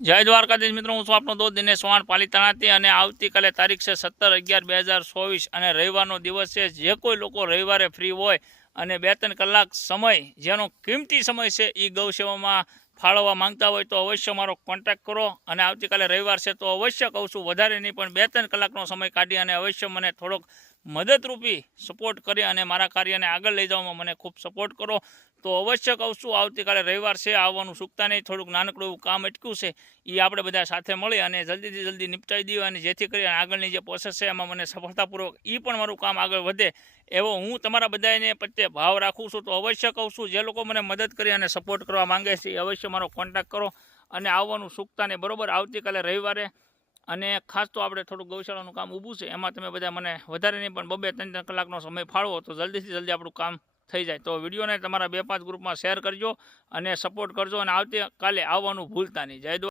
જય દ્વારકાધીશ મિત્રો, હું છું આપનો દોસ્ત દિનેશ ચૌહાણ પાલીતાણાથી અને આવતીકાલે તારીખ છે 17/11/2024 અને રવિવારનો દિવસ છે. જે કોઈ લોકો રવિવારે ફ્રી હોય અને 2-3 કલાક સમય જેનો કિંમતી સમય છે એ ગૌસેવામાં ફાળવવા માંગતા હોય તો અવશ્ય મારો કોન્ટેક્ટ કરો. અને આવતીકાલે રવિવાર છે તો અવશ્ય કહું છું, વધારે નહીં પણ 2-3 કલાકનો સમય કાઢી અને અવશ્ય મને થોડોક મદદરૂપી સપોર્ટ કરી અને મારા કાર્યને આગળ લઈ જવામાં મને ખૂબ સપોર્ટ કરો. તો અવશ્ય કહું છું, આવતીકાલે રવિવાર છે, આવવાનું ચૂકતા નહીં. થોડુંક નાનકડું એવું કામ અટક્યું છે, એ આપણે બધા સાથે મળી અને જલ્દીથી જલ્દી નિપટાવી દઈએ અને જેથી કરી આગળની જે પ્રોસેસ છે એમાં મને સફળતાપૂર્વક એ પણ મારું કામ આગળ વધે એવો હું તમારા બધાને પ્રત્યે ભાવ રાખું છું. તો અવશ્ય કહું છું, જે લોકો મને મદદ કરી અને સપોર્ટ કરવા માંગે છે એ અવશ્ય મારો કોન્ટેક્ટ કરો અને આવવાનું ચૂકતા નહીં, બરાબર? આવતીકાલે રવિવારે. અને ખાસ તો આપણે થોડુંક ગૌશાળાનું કામ ઊભું છે, એમાં તમે બધા મને વધારે નહીં પણ 2-3 કલાકનો સમય ફાળવો તો જલ્દીથી જલ્દી આપણું કામ થઈ જાય. તો વિડીયોને તમારા 2-5 ગ્રુપમાં શેર કરજો અને સપોર્ટ કરજો અને આવતીકાલે આવવાનું ભૂલતા નહીં. જય